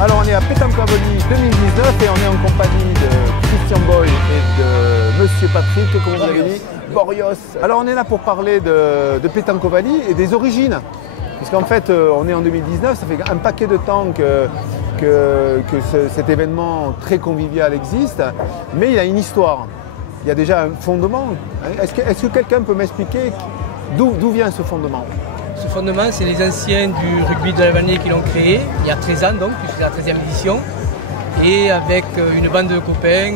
Alors on est à Pétanque-Cavoli 2019 et on est en compagnie de Christian Boy et de Monsieur Patrick, comment vous avez dit, Borios. Alors on est là pour parler de Pétanque-Cavoli et des origines. Puisqu'en fait on est en 2019, ça fait un paquet de temps que cet événement très convivial existe, mais il a une histoire. Il y a déjà un fondement. Est-ce que quelqu'un peut m'expliquer d'où vient ce fondement? Ce fondement, c'est les anciens du rugby de la Vallée qui l'ont créé, il y a 13 ans donc, puisque c'est la 13e édition. Et avec une bande de copains,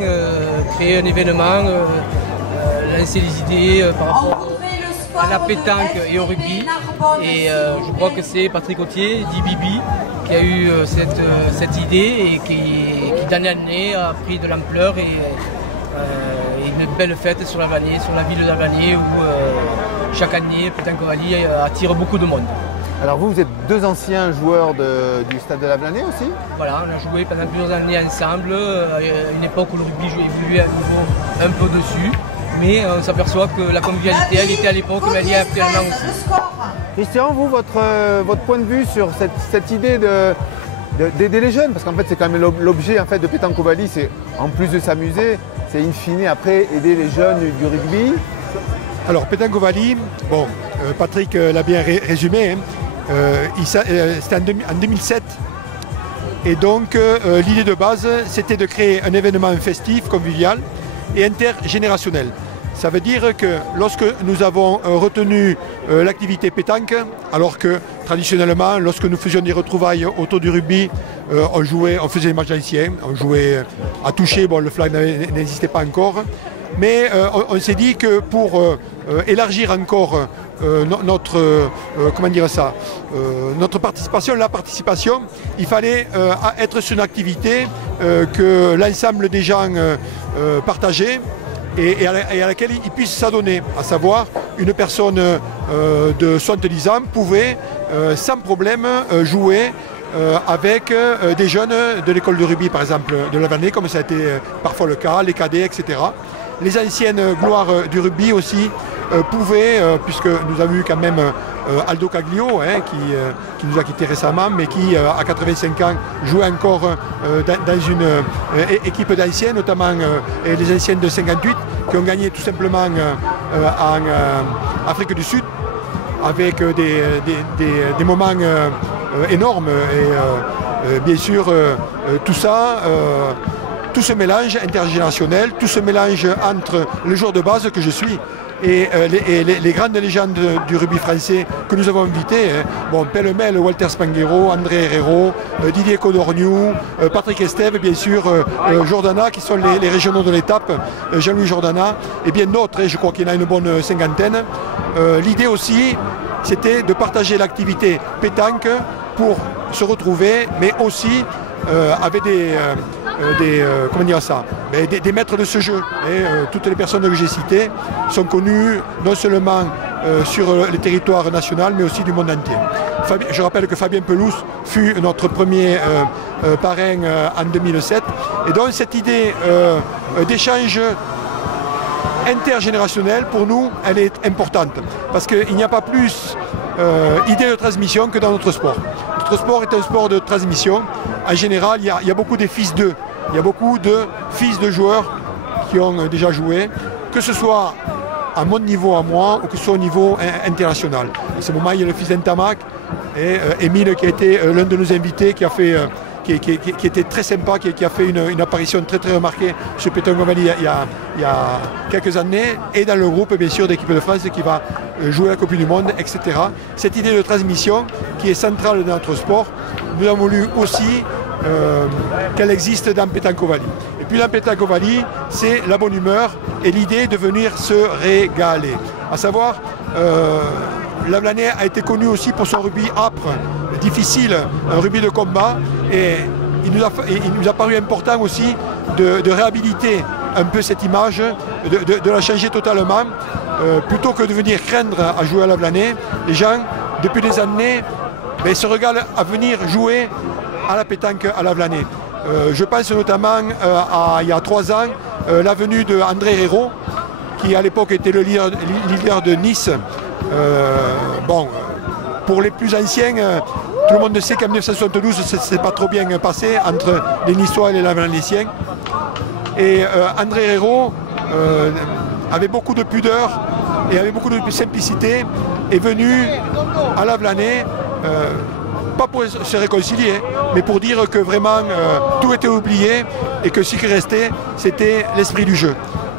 créer un événement, lancer des idées par rapport à la pétanque et au rugby. Et je crois que c'est Patrick Autier, dit Bibi, qui a eu cette idée et qui d'année en année a pris de l'ampleur et une belle fête sur la Vallée, sur la ville de la Vallée où chaque année Pétanque-Cavoli attire beaucoup de monde. Alors vous êtes deux anciens joueurs du Stade de la Vallée aussi? Voilà, on a joué pendant plusieurs années ensemble, à une époque où le rugby évoluait à nouveau un peu dessus, mais on s'aperçoit que la convivialité elle était à l'époque, mais elle y est actuellement aussi. Christian, vous, votre point de vue sur cette idée d'aider les jeunes, parce qu'en fait c'est quand même l'objet en fait, de Pétanque-Cavoli, c'est en plus de s'amuser, c'est in fine après aider les jeunes du rugby. Alors Pétanque-Cavoli, bon, Patrick l'a bien résumé, hein. C'était en 2007 et donc l'idée de base c'était de créer un événement festif, convivial et intergénérationnel. Ça veut dire que lorsque nous avons retenu l'activité pétanque, alors que traditionnellement lorsque nous faisions des retrouvailles autour du rugby, on faisait des matchs anciens, on jouait à toucher, bon le flag n'existait pas encore, mais on s'est dit que pour élargir encore notre participation, il fallait être sur une activité que l'ensemble des gens partageaient et à laquelle ils puissent s'adonner, à savoir une personne de 70 ans pouvait sans problème jouer avec des jeunes de l'école de rugby par exemple de la Vallée, comme ça a été parfois le cas, les cadets, etc. Les anciennes gloires du rugby aussi pouvaient, puisque nous avons eu quand même Aldo Caglio, hein, qui nous a quittés récemment, mais qui à 85 ans jouait encore dans une équipe d'anciens, notamment les anciennes de 58, qui ont gagné tout simplement en Afrique du Sud, avec des moments énormes. Et bien sûr, tout ça... tout ce mélange intergénérationnel, tout ce mélange entre le joueur de base que je suis et les grandes légendes du rugby français que nous avons invités, hein. Bon, pêle-mêle, Walter Spanghero, André Herrero, Didier Codorniou, Patrick Estève, bien sûr, Jordana, qui sont les régionaux de l'étape, Jean-Louis Jordana, et bien d'autres, hein, je crois qu'il y en a une bonne cinquantaine. L'idée aussi, c'était de partager l'activité pétanque pour se retrouver, mais aussi avec des maîtres de ce jeu. Et, toutes les personnes que j'ai citées sont connues non seulement sur le territoire national, mais aussi du monde entier. Je rappelle que Fabien Pelouse fut notre premier parrain en 2007. Et donc cette idée d'échange intergénérationnel, pour nous, elle est importante. Parce qu'il n'y a pas plus idée de transmission que dans notre sport. Notre sport est un sport de transmission. En général, il y a beaucoup de fils d'eux. Il y a beaucoup de fils de joueurs qui ont déjà joué, que ce soit à mon niveau à moi ou que ce soit au niveau international. À ce moment, il y a le fils d'Entamac et Émile qui a été l'un de nos invités, qui était très sympa, qui a fait une apparition très très remarquée sur Pétanque-Cavoli il y a quelques années, et dans le groupe bien sûr d'équipe de France qui va jouer la Coupe du Monde, etc. Cette idée de transmission qui est centrale dans notre sport, nous avons voulu aussi qu'elle existe dans Pétanque-Cavoli. Et puis dans Pétanque-Cavoli, c'est la bonne humeur et l'idée de venir se régaler. À savoir, la Vallée a été connue aussi pour son rugby âpre, difficile, un rugby de combat, et il nous a paru important aussi de réhabiliter un peu cette image, de la changer totalement, plutôt que de venir craindre à jouer à la Vallée. Les gens, depuis des années, se régalent à venir jouer à la pétanque à la Vallée. Je pense notamment il y a 3 ans, la venue de André Herero, qui à l'époque était le leader de Nice. Bon, pour les plus anciens, Tout le monde sait qu'en 1972, ça ne s'est pas trop bien passé entre les Niçois et les Lavelanésiens. Et André Herrero avait beaucoup de pudeur et avait beaucoup de simplicité, est venu à Lavelanet, pas pour se réconcilier, mais pour dire que vraiment tout était oublié et que ce qui restait, c'était l'esprit du jeu.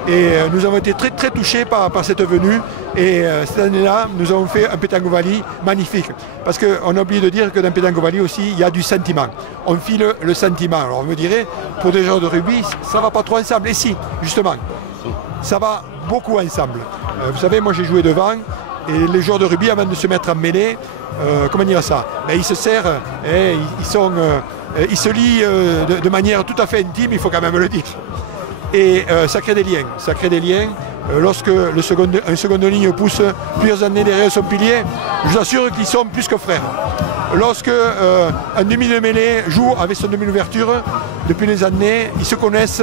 Et nous avons été très, très touchés par cette venue. Et cette année-là, nous avons fait un Pétanque Ovalie magnifique. Parce qu'on a oublié de dire que dans Pétanque Ovalie aussi, il y a du sentiment. On file le sentiment. Alors on me dirait, pour des joueurs de rugby, ça ne va pas trop ensemble. Et si, justement, ça va beaucoup ensemble. Vous savez, moi j'ai joué devant. Et les joueurs de rugby, avant de se mettre en mêlée, comment dire ça, ben, ils se serrent, ils se lient de manière tout à fait intime, il faut quand même le dire. Et ça crée des liens. Ça crée des liens. Lorsque un seconde ligne pousse plusieurs années derrière son pilier, je vous assure qu'ils sont plus que frères. Lorsque un demi de mêlée joue avec son demi d'ouverture, depuis des années, ils se connaissent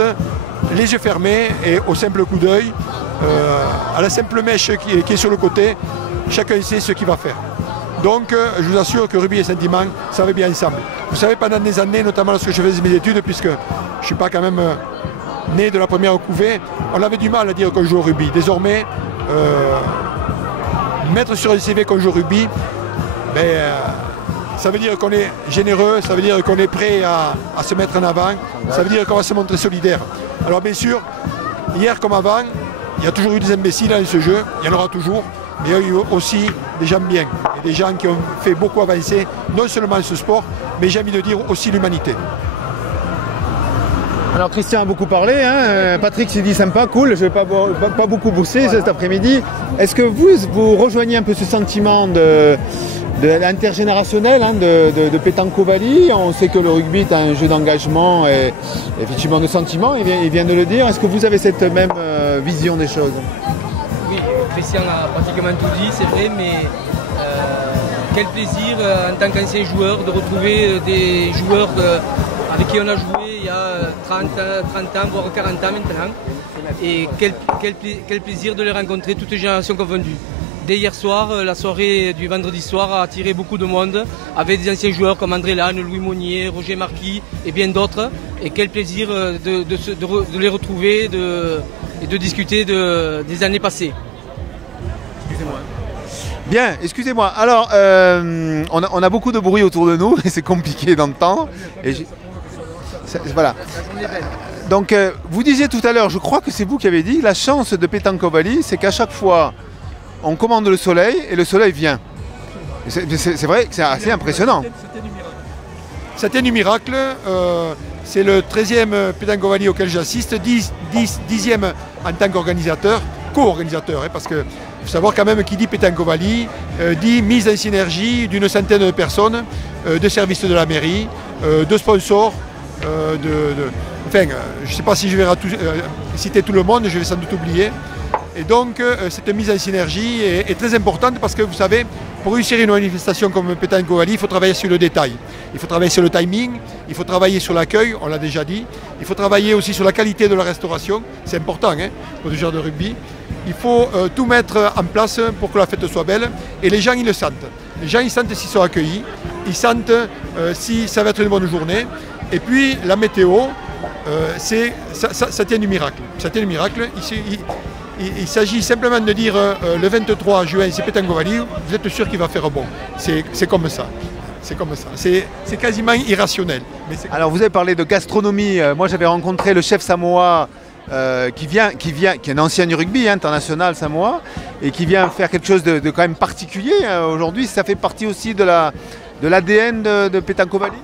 les yeux fermés et au simple coup d'œil, à la simple mèche qui est sur le côté, chacun sait ce qu'il va faire. Donc je vous assure que rugby et sentiment, ça va bien ensemble. Vous savez, pendant des années, notamment lorsque je faisais mes études, puisque je ne suis pas quand même né de la première couvée, on avait du mal à dire qu'on joue au rugby. Désormais, mettre sur un CV qu'on joue au rugby, ben, ça veut dire qu'on est généreux, ça veut dire qu'on est prêt à se mettre en avant, ça veut dire qu'on va se montrer solidaire. Alors bien sûr, hier comme avant, il y a toujours eu des imbéciles dans ce jeu, il y en aura toujours, mais il y a eu aussi des gens bien, et des gens qui ont fait beaucoup avancer, non seulement ce sport, mais j'ai envie de dire aussi l'humanité. Alors Christian a beaucoup parlé, hein. Patrick s'est dit sympa, cool, je ne vais pas beaucoup bosser cet après-midi. Est-ce que vous rejoignez un peu ce sentiment de l'intergénérationnel, hein, de Pétanque Ovalie? On sait que le rugby est un jeu d'engagement et effectivement de sentiment, il vient de le dire. Est-ce que vous avez cette même vision des choses? Oui, Christian a pratiquement tout dit, c'est vrai, mais quel plaisir en tant qu'ancien joueur de retrouver des joueurs avec qui on a joué il y a 30 ans, voire 40 ans maintenant. Et quel plaisir de les rencontrer, toutes les générations confondues. Dès hier soir, la soirée du vendredi soir a attiré beaucoup de monde, avec des anciens joueurs comme André Lannes, Louis Monnier, Roger Marquis et bien d'autres. Et quel plaisir de les retrouver et de discuter des années passées. Excusez-moi. Bien, excusez-moi. Alors, on a beaucoup de bruit autour de nous et c'est compliqué d'entendre. Voilà. Donc, vous disiez tout à l'heure, je crois que c'est vous qui avez dit, la chance de Pétanque Ovalie, c'est qu'à chaque fois, on commande le soleil et le soleil vient. C'est vrai que c'est assez impressionnant. C'était du miracle. C'est le 13e Pétanque Ovalie auquel j'assiste, 10e en tant qu'organisateur, co-organisateur, hein, parce que il faut savoir quand même qui dit Pétanque Ovalie, dit mise en synergie d'une centaine de personnes, de services de la mairie, de sponsors, enfin, je ne sais pas si je vais citer tout le monde, je vais sans doute oublier. Et donc, cette mise en synergie est très importante parce que vous savez, pour réussir une manifestation comme Pétanque Ovalie, il faut travailler sur le détail. Il faut travailler sur le timing, il faut travailler sur l'accueil, on l'a déjà dit. Il faut travailler aussi sur la qualité de la restauration, c'est important hein, pour des joueurs de rugby. Il faut tout mettre en place pour que la fête soit belle et les gens ils le sentent. Les gens ils sentent s'ils sont accueillis, ils sentent si ça va être une bonne journée. Et puis la météo, ça tient du miracle. Ça tient du miracle. Il s'agit simplement de dire le 23 juin c'est Pétanque Ovalie, vous êtes sûr qu'il va faire bon. C'est comme ça. C'est comme ça. C'est quasiment irrationnel. Mais alors vous avez parlé de gastronomie. Moi j'avais rencontré le chef samoa qui est un ancien du rugby international samoa et qui vient faire quelque chose de quand même particulier aujourd'hui. Ça fait partie aussi de l'ADN de Pétanque Ovalie.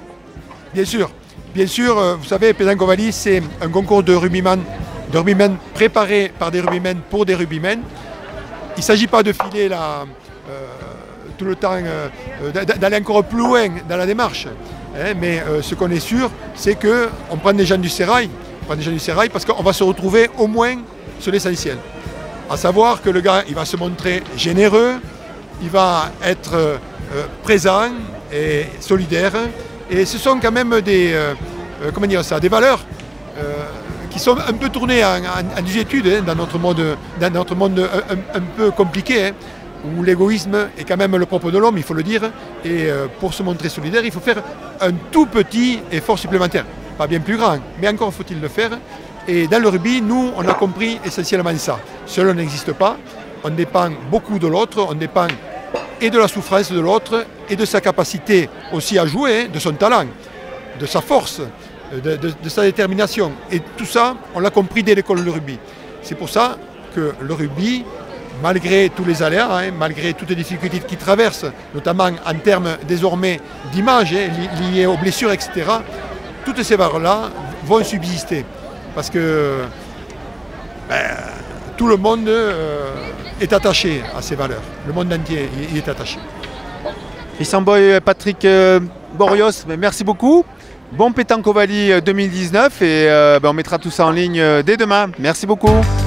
Bien sûr. Bien sûr, vous savez, Pétanque Ovalie, c'est un concours de rugbymen préparé par des rugbymen pour des rugbymen. Il ne s'agit pas de filer tout le temps, d'aller encore plus loin dans la démarche. Hein, mais ce qu'on est sûr, c'est qu'on prend des gens du sérail. On prend des gens du sérail parce qu'on va se retrouver au moins sur l'essentiel. À savoir que le gars, il va se montrer généreux, il va être présent et solidaire. Et ce sont quand même des valeurs qui sont un peu tournées en désuétude hein, dans notre monde un peu compliqué. Hein. où l'égoïsme est quand même le propre de l'homme, il faut le dire, et pour se montrer solidaire, il faut faire un tout petit effort supplémentaire. Pas bien plus grand, mais encore faut-il le faire. Et dans le rugby, nous, on a compris essentiellement ça. Seul on n'existe pas, on dépend beaucoup de l'autre, on dépend et de la souffrance de l'autre, et de sa capacité aussi à jouer, de son talent, de sa force, de sa détermination. Et tout ça, on l'a compris dès l'école de rugby. C'est pour ça que le rugby, malgré tous les aléas, malgré toutes les difficultés qu'il traverse, notamment en termes désormais d'image liées aux blessures, etc., toutes ces valeurs-là vont subsister. Parce que tout le monde est attaché à ces valeurs. Le monde entier y est attaché. Christian Boy, Patrick Borrios, merci beaucoup. Bon Pétanque Ovalie 2019 et on mettra tout ça en ligne dès demain. Merci beaucoup.